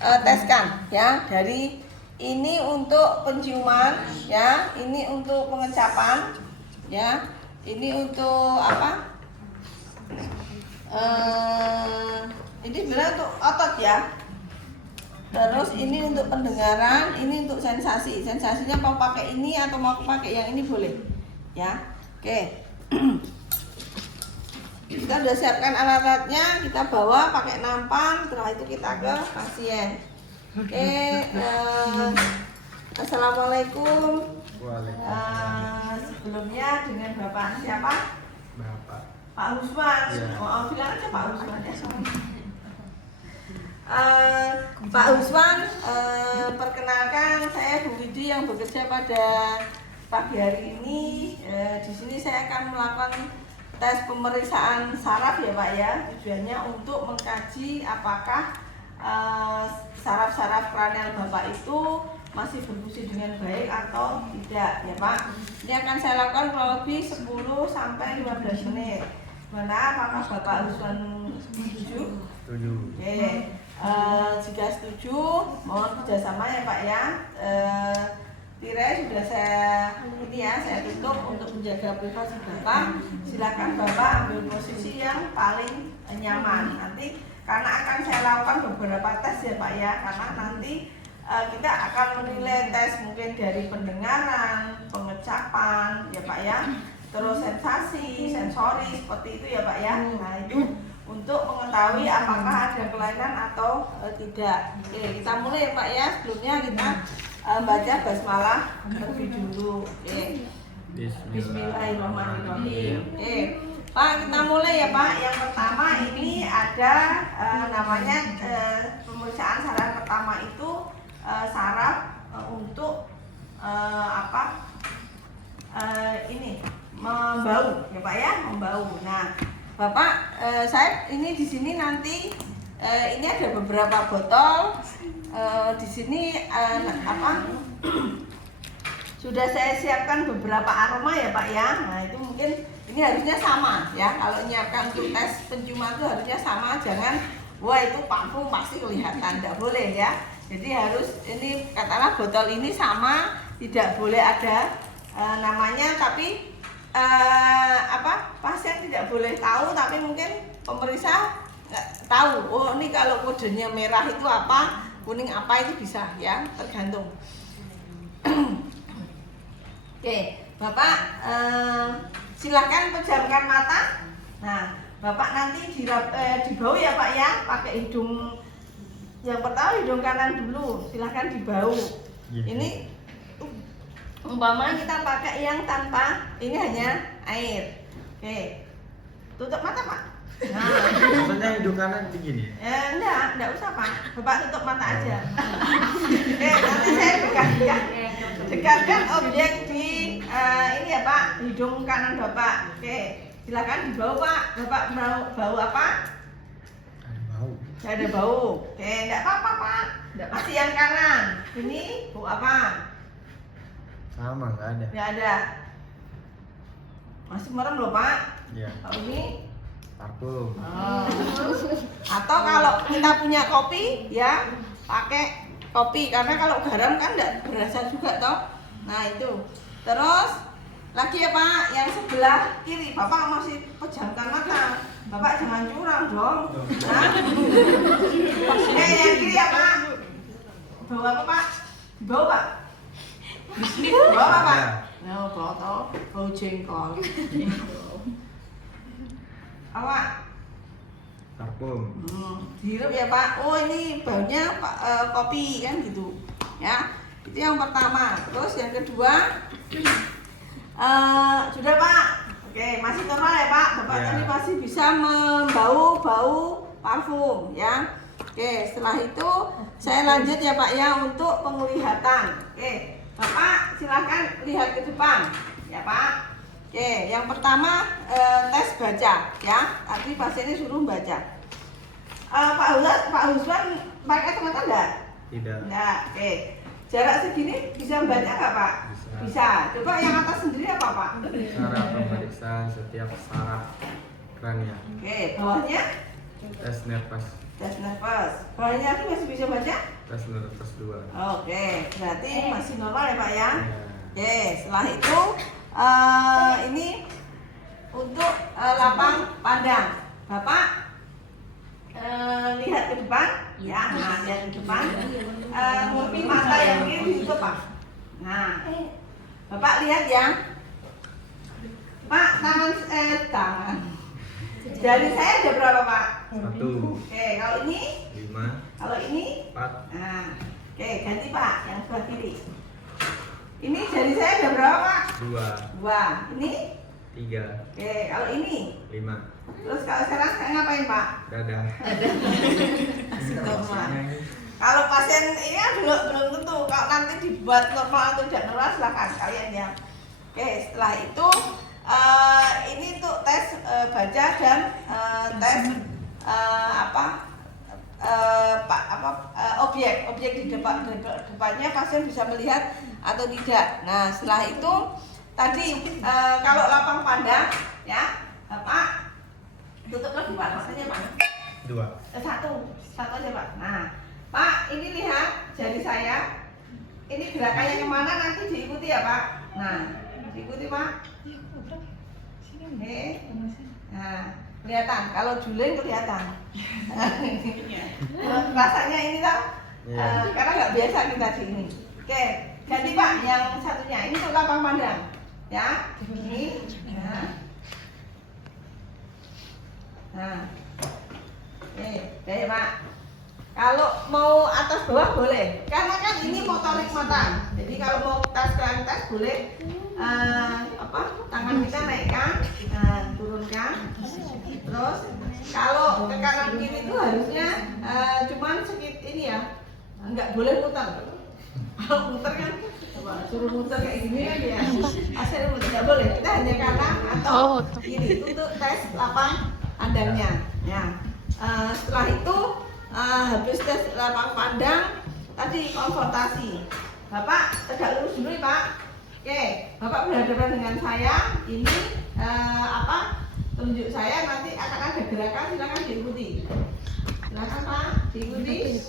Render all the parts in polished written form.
teskan ya. Dari ini untuk penciuman ya, ini untuk pengecapan ya, ini untuk apa? Ini sebenarnya untuk otot ya. Terus ini untuk pendengaran, ini untuk sensasi. Sensasinya mau pakai ini atau mau pakai yang ini boleh ya. Oke. Kita sudah siapkan alat-alatnya, kita bawa pakai nampan. Setelah itu kita ke pasien. Oke. Assalamualaikum. Sebelumnya dengan Bapak siapa? Bapak Pak Husman. Ya. Oh, bilang aja Pak Husman ya. Pak Husman, perkenalkan saya Bu Widi yang bekerja pada pagi hari ini. Di sini saya akan melakukan tes pemeriksaan saraf ya Pak ya. Tujuannya untuk mengkaji apakah saraf-saraf kranial Bapak itu masih berfungsi dengan baik atau tidak ya Pak. Ini akan saya lakukan kurang lebih 10 sampai 15 menit. Mana apakah Bapak Husman setuju? setuju. Oke. Jika setuju, mohon kerjasama ya Pak ya. Tirai sudah saya tutup untuk menjaga privasi Bapak. Silakan Bapak ambil posisi yang paling nyaman. Nanti karena akan saya lakukan beberapa tes ya Pak ya. Karena nanti kita akan menilai tes mungkin dari pendengaran, pengecapan ya Pak ya. Terus sensasi, sensori seperti itu ya Pak ya. Nah itu untuk mengetahui apakah ada kelainan atau tidak. Oke, kita mulai ya Pak ya. Sebelumnya kita baca basmalah terlebih dulu. Oke. Bismillahirrahmanirrahim. Oke, Pak kita mulai ya Pak. Yang pertama ini ada namanya pemeriksaan saraf pertama itu saraf untuk apa? Ini membau ya Pak ya, membau. Nah Bapak, saya ini di sini nanti ini ada beberapa botol. Di sini apa? Sudah saya siapkan beberapa aroma ya Pak ya. Nah itu mungkin ini harusnya sama ya. Kalau nyiapkan untuk tes penciuman itu harusnya sama. Jangan wah itu parfum pasti kelihatan, tidak boleh ya. Jadi harus ini katakanlah botol ini sama, tidak boleh ada namanya, tapi apa pasien tidak boleh tahu, tapi mungkin pemeriksa nggak tahu. Oh ini kalau kodenya merah itu apa, kuning apa, itu bisa ya, tergantung. Oke, Bapak silakan pejamkan mata. Nah, Bapak nanti dibau ya Pak ya, pakai hidung. Yang pertama hidung kanan dulu, silakan dibau. Ini umpama kita pakai yang tanpa, ini hanya air. Oke, tutup mata Pak. Nah, Maksudnya hidung kanan begini? enggak usah Pak. Bapak tutup mata aja. Oke, nanti saya dekatkan objek di ini ya Pak, hidung kanan Bapak. Oke, silakan dibau Pak. Bapak mau bau apa? Ada bau. Ada bau. Oke, enggak apa-apa Pak. Masih yang kanan. Ini bau apa? Sama, nggak ada. Nggak ada. Masih merem loh Pak. Iya. Kalau ini Parfum. atau kalau kita punya kopi ya pakai kopi, karena kalau garam kan nggak berasa juga toh. Nah itu. Terus lagi ya Pak, yang sebelah kiri Bapak masih pejamkan mata. Bapak jangan curang dong. Nah. Yang kiri ya Pak. Bawa apa Pak? Bawa Pak. Bawa apa Pak? No, bawa bau jengkol. Awak. Parfum. Dihirup ya Pak. Oh ini baunya kopi kan gitu. Ya. Itu yang pertama. Terus yang kedua, sudah Pak. Oke, masih normal ya Pak. Bapak Ya. tadi masih bisa membau bau parfum ya. Oke, setelah itu saya lanjut ya Pak ya untuk penglihatan. Oke, Bapak silahkan lihat ke depan ya Pak. Oke, yang pertama tes baca ya. Tadi pasiennya suruh baca. Pak Husman pakai kacamata enggak? Tidak. Enggak. Oke. Jarak segini bisa membaca nggak Pak? Bisa. Coba yang atas sendiri apa Pak? Cara pemeriksaan setiap saraf kranial. Oke, bawahnya Tes nafas. tes nervous. Bawahnya lagi masih bisa baca? Tes nervous 2. Oke, berarti masih normal ya Pak ya? Ya. Oke, setelah itu ini untuk lapang pandang. Bapak lihat ke depan, ya, nah lihat ke depan. Ngopi mata yang kiri ditutup Pak. Nah, Bapak lihat ya. Pak, tangan. Jari saya ada berapa Pak? 1, Oke, kalau ini? 5, Kalau ini? 4, Nah, oke ganti Pak, yang sebelah kiri. Ini jari saya ada berapa Pak? 2, 2. Ini? 3, Oke, kalau ini? 5. Terus kalau sekarang saya ngapain Pak? Dadah. Masih normal. Kalau pasien ini kan belum tentu. Kalau nanti dibuat normal atau tidak normal silahkan kalian ya. Oke, setelah itu ini untuk tes baca dan tes objek di depannya pasien bisa melihat atau tidak. Nah setelah itu tadi kalau lapang pandang ya Bapak tutup lagi Pak, maksudnya Pak 2. satu aja Pak. Nah Pak ini lihat jari saya, ini gerakannya kemana nanti diikuti ya Pak. Nah diikuti Pak. Oke. Nah kelihatan, kalau juling kelihatan. Rasanya ini tau, karena nggak biasa kita di ini. Oke, ganti Pak yang satunya. Ini untuk lapang pandang, ya. Ini. Nah, oke, Pak. Kalau mau atas bawah boleh, karena kan ini motorik mata. Jadi kalau mau tes boleh. Tangan kita naikkan, turunkan. Terus kalau ke kanan kiri itu harusnya cuman sedikit ini ya, nggak boleh muter. Kalau muter kan suruh muter kayak gini kan ya, asal muter nggak boleh. Kita hanya kanan atau kiri untuk tes lapang pandangnya. Ya. Setelah itu habis tes lapang pandang tadi konfrontasi. Bapak tegak lurus dulu ya Pak. Oke, Bapak berhadapan dengan saya. Ini tunjuk saya, nanti akan ada gerakan, silakan diikuti. Silakan Pak, diikuti.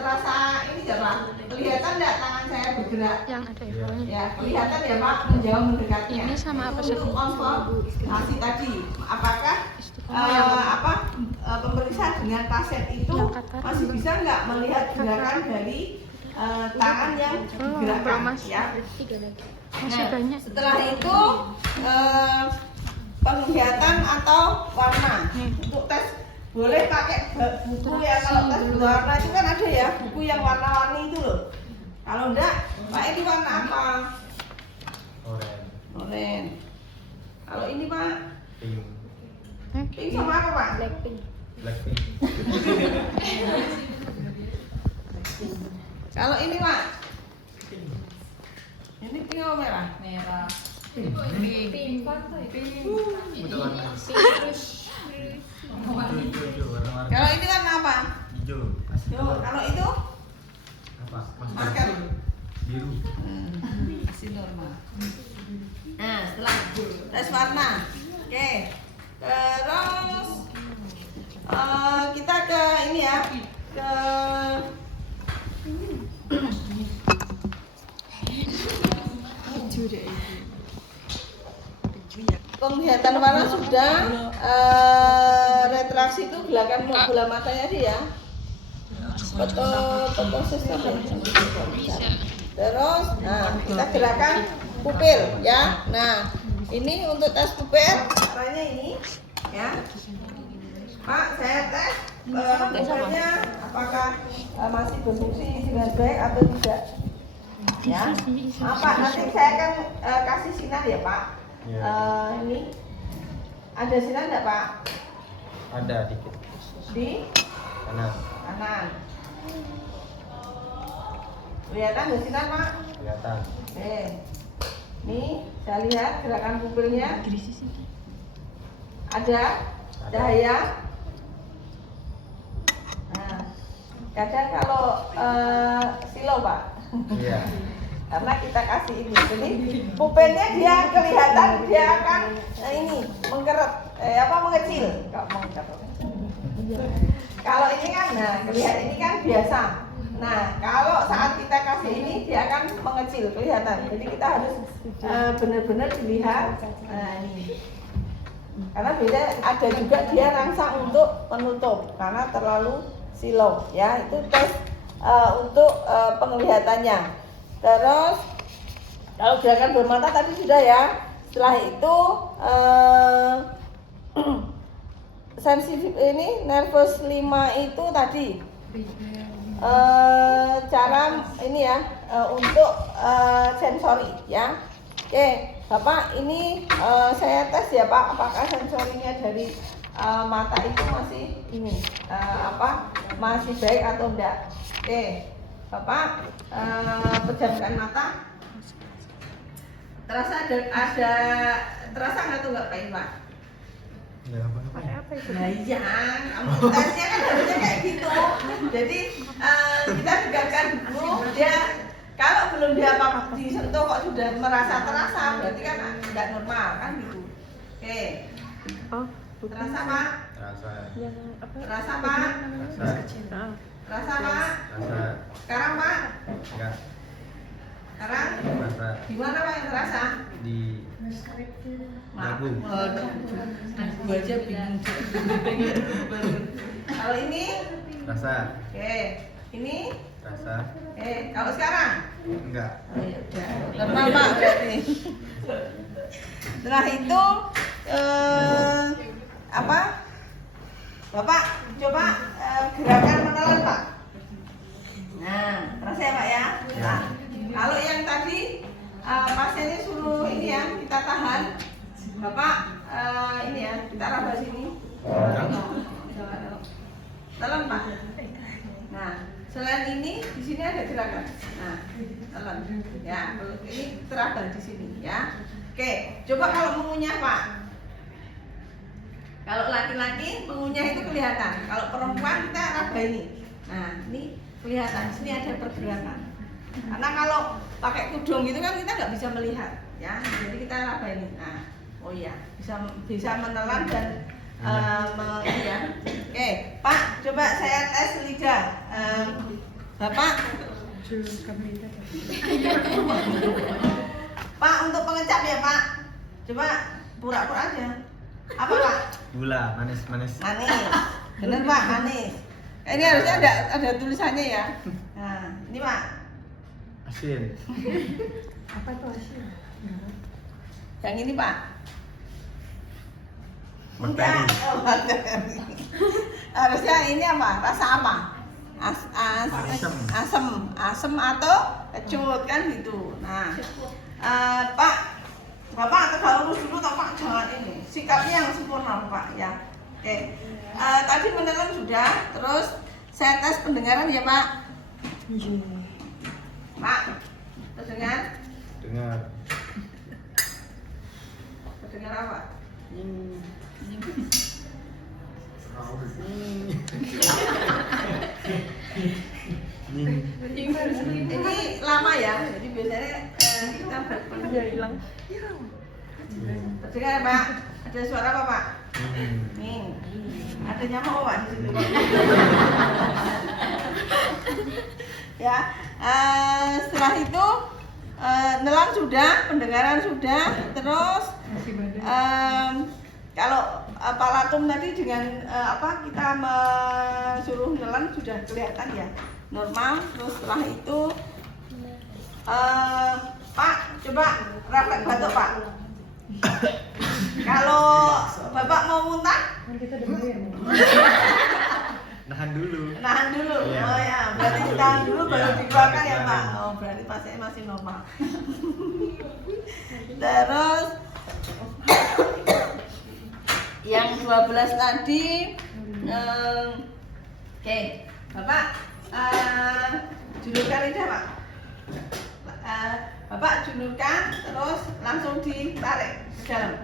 Terasa ini enggak Pak? Kelihatan enggak tangan saya bergerak? Yang ada ekornya. Ya, kelihatan ya Pak, menjauh mendekatnya. Ini sama apa Untuk konfrontasi tadi, apakah pemeriksaan dengan pasien itu masih bisa nggak melihat gerakan dari tangan yang digerakkan ya? Masih banyak. Setelah itu penglihatan atau warna. Untuk tes boleh pakai buku ya, kalau tes warna itu kan ada ya buku yang warna-warni itu loh. Kalau enggak, Pak ini warna apa? Oranye. Kalau ini Pak? Pink. Pink sama apa Pak? Blackpink. Kalau ini Pak? Ini pink atau merah? Merah. Pink. Pink. Warna-warni. Kalau ini warna apa? Hijau. Yo, kalau itu Apa? masker. Biru. Masih normal. Nah, setelah tes warna, oke. Terus kita ke ini ya, ke penglihatan warna sudah. Retraksi itu belakang bola matanya sih ya. Foto sesar ya. Terus, nah kita gerakan pupil ya. Nah ini untuk tes pupil caranya ini ya. Pak, saya tes pupilnya apakah masih berfungsi dengan baik atau tidak. Ya. Pak, nanti saya akan kasih sinar ya Pak. Ini ada sinar enggak Pak? Ada dikit. Di Kanan. kanan. Kelihatan nggak sinar Pak? Kelihatan. Oke. Nih, saya lihat gerakan pupilnya. Ada cahaya. Nah, kadang kalau silau Pak. Iya. Karena kita kasih ini, jadi pupilnya dia kelihatan dia akan ini mengkeret mengecil. Kalau ini kan, nah kelihatan ini kan biasa. Nah kalau saat kita kasih ini dia akan mengecil kelihatan. Jadi kita harus benar-benar dilihat. Nah ini. Karena beda ada juga dia rangsang untuk penutup karena terlalu silau ya. Itu tes untuk penglihatannya. Terus kalau gerakan bermata tadi sudah ya. Setelah itu sensitif ini nervous 5 itu tadi cara ini ya untuk sensori ya. Oke Bapak ini saya tes ya Pak apakah sensorinya dari mata itu masih ini masih baik atau enggak. Oke Bapak pejamkan mata. Terasa terasa nggak tuh nggak Pak Pak? Nggak apa-apa. Nah iya, tesnya kan harusnya kayak gitu. Jadi kita tegakkan dulu dia kalau belum dia disentuh kok sudah merasa terasa berarti kan tidak normal kan gitu. Oke. Terasa Pak? Terasa. Terasa Pak? Terasa. Terasa Pak? Terasa. Sekarang Pak? Enggak. Sekarang? Terasa. Di mana Pak yang terasa? Di dagu. Gua aja bingung. Kalau ini? Terasa. Oke. Ini? Terasa. Kalau sekarang? Enggak. Oh, ya udah. Normal Pak berarti. Setelah itu Bapak coba gerakan menelan Pak. Nah, terasa ya Pak ya. Nah, kalau yang tadi pasiennya suruh ini ya kita tahan, Bapak ini ya kita raba sini. Telan Pak. Nah, selain ini di sini ada gerakan. Nah, telan. Ya, ini teraba di sini ya. Oke, coba kalau mengunyah Pak. Kalau laki-laki mengunyah itu kelihatan. Kalau perempuan kita raba ini. Nah, ini kelihatan. Sini ada pergerakan. Karena kalau pakai kudung gitu kan kita nggak bisa melihat, ya. Jadi kita raba ini. Nah, oh iya, bisa menelan dan ini ya. Oke, Pak, coba saya tes lidah. Bapak. Pak, untuk pengecap ya Pak. Coba pura-pura aja. Apa Pak? Gula, manis. Manis. Bener Pak, manis. Ini harusnya ada tulisannya ya. Nah, ini Pak. Asin. Apa itu asin? Yang ini Pak. Materi. Harusnya ini apa? Rasa apa? Asem atau kecut kan gitu. Nah, Pak, Bapak tegak lurus dulu toh Pak, jangan ini. Sikapnya yang sempurna Pak ya. Oke. Tadi menelan sudah, terus saya tes pendengaran ya Pak. Pak, terdengar? Dengar. Terdengar apa? Ini lama ya, jadi biasanya kita hilang. Terdengar Pak? Ada suara apa Pak? Nih, ada nyamuk Pak di situ. Ya, setelah itu nelan sudah, pendengaran sudah, terus kalau palatum tadi dengan kita suruh nelan sudah kelihatan ya normal. Terus setelah itu Pak coba refleks batuk Pak. Kalau Bapak mau muntah Nahan dulu. Iya. Oh ya, berarti Nahan ditahan dulu baru Iya, dikeluarkan ya dikeluarin. Pak. Oh berarti pasiennya masih normal. Terus yang 12 tadi oke, Bapak julurkan lidah Pak. Bapak julurkan terus langsung ditarik ke dalam.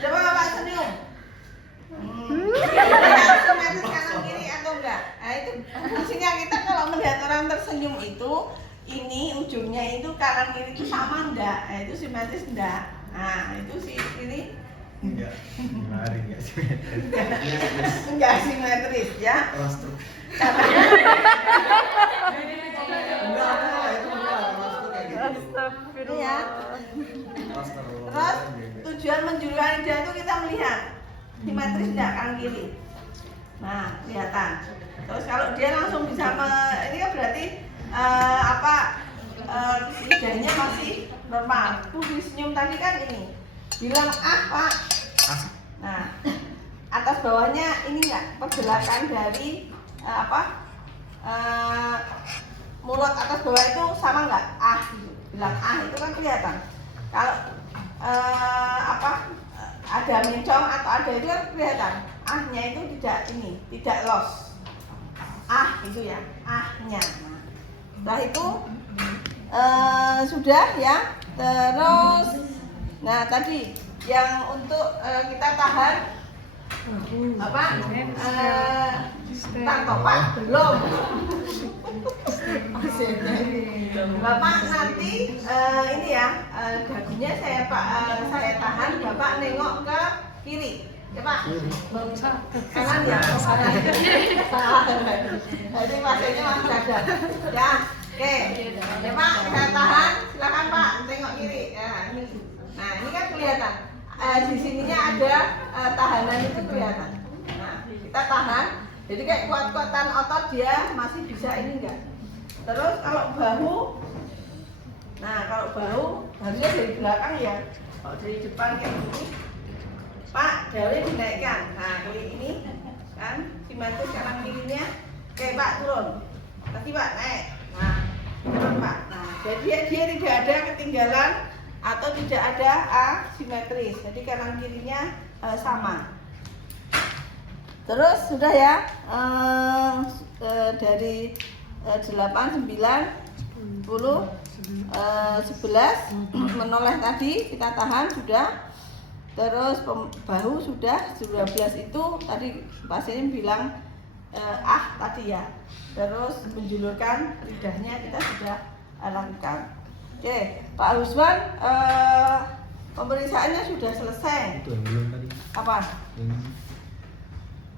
Coba Bapak senyum. Simetris kanan kiri atau enggak? Nah itu fungsinya kita kalau melihat orang tersenyum itu ini ujungnya itu kanan kiri itu sama enggak? Nah, itu simetris enggak? Nah, itu ini Enggak. Mari enggak sih. enggak simetris ya. Raster. Karena Enggak, itu enggak. Raster kayak gitu. ya. Raster. Terus tujuan menjulurkan lidah itu kita melihat simetris enggak kanan kiri. Nah, kelihatan. Terus kalau dia langsung bisa ini kan berarti lidahnya masih normal. Tuh senyum tadi kan ini bilang Pak. Nah, atas bawahnya ini enggak pergerakan dari mulut atas bawah itu sama enggak? Bilang itu kan kelihatan. Kalau ada mencong atau ada itu kan kelihatan. Nya itu tidak loss. Itu ya, nya. Nah, setelah itu sudah ya. Terus, nah tadi yang untuk kita tahan Pak belum. Bapak nanti ini ya dagunya saya tahan, Bapak nengok ke kiri. Ya Pak, kanan ya, kanan. Jadi masanya masih sadar. Ya, oke. Ya Pak, saya tahan. Silakan Pak, tengok kiri. Nah, ini kan kelihatan. Di sininya ada tahanan itu kelihatan. Nah, kita tahan. Jadi kayak kuat-kuatan otot dia masih bisa ini enggak. Terus kalau bahu, bahunya dari belakang ya. Kalau dari depan kayak gini. Pak, daunnya dinaikkan. Nah, kali ini kan simetris kanan kirinya. Oke, Pak turun. Tadi Pak naik. Nah, turun Pak. Nah, jadi dia tidak ada ketinggalan atau tidak ada asimetris. Jadi kanan kirinya sama. Terus sudah ya. Dari 8, 9, 10, 11 menoleh tadi kita tahan sudah. Terus bahu sudah 12 itu tadi pasiennya bilang tadi ya. Terus menjulurkan lidahnya kita sudah lakukan. Oke, Pak Husman pemeriksaannya sudah selesai. Itu yang belum tadi. Apa? Yang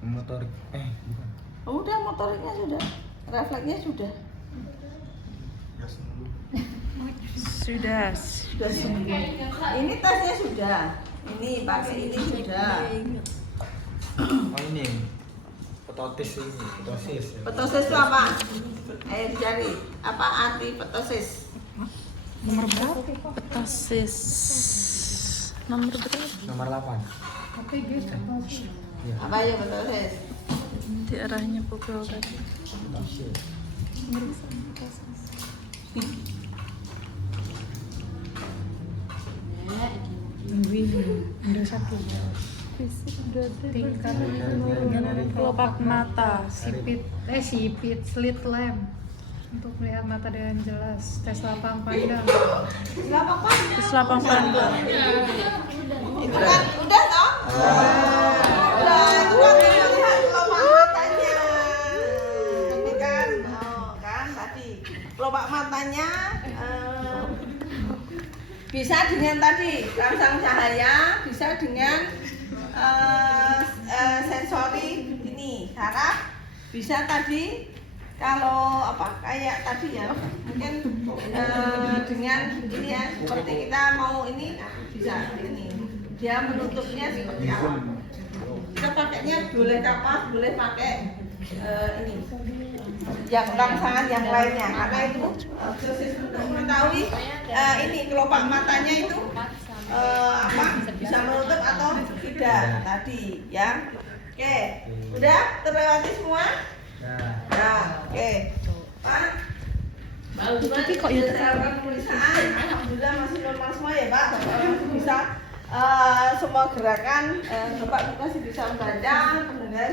motorik. Bukan. Udah motoriknya sudah, refleksnya sudah. Sudah. Ini tesnya sudah. Ini pasti ini sudah. Ini petosis ini, petosis. Petosis itu apa? Ayo dicari. Apa arti petosis? Nomor berapa? Petosis. Nomor berapa? Nomor 8. Ya. Apa ya petosis? Di arahnya pukul tadi. Petosis. Tingkat penurunan kelopak mata, sipit, slit lamp untuk melihat mata dengan jelas, tes lapang pandang. Terus lapang pandang. Itu kan udah toh? Udah itu kan melihat kelopak matanya. Ini kan, kan tadi kelopak matanya bisa dengan tadi rangsang cahaya, bisa dengan sensori ini saraf, bisa tadi kalau kayak tadi ya mungkin dengan ini ya seperti kita mau ini bisa ini dia menutupnya seperti apa. Kita pakainya boleh kapas, boleh pakai ini yang rangsangan yang lainnya karena itu proses untuk mengetahui ini kelopak matanya itu bisa menutup atau tidak tadi ya. Oke, udah terlewati semua. Nah, oke. Pak, Tapi kok ya lakukan pemeriksaan. Alhamdulillah masih normal semua ya Pak. Bapak masih bisa semua gerakan Bapak masih bisa membaca, mendengar.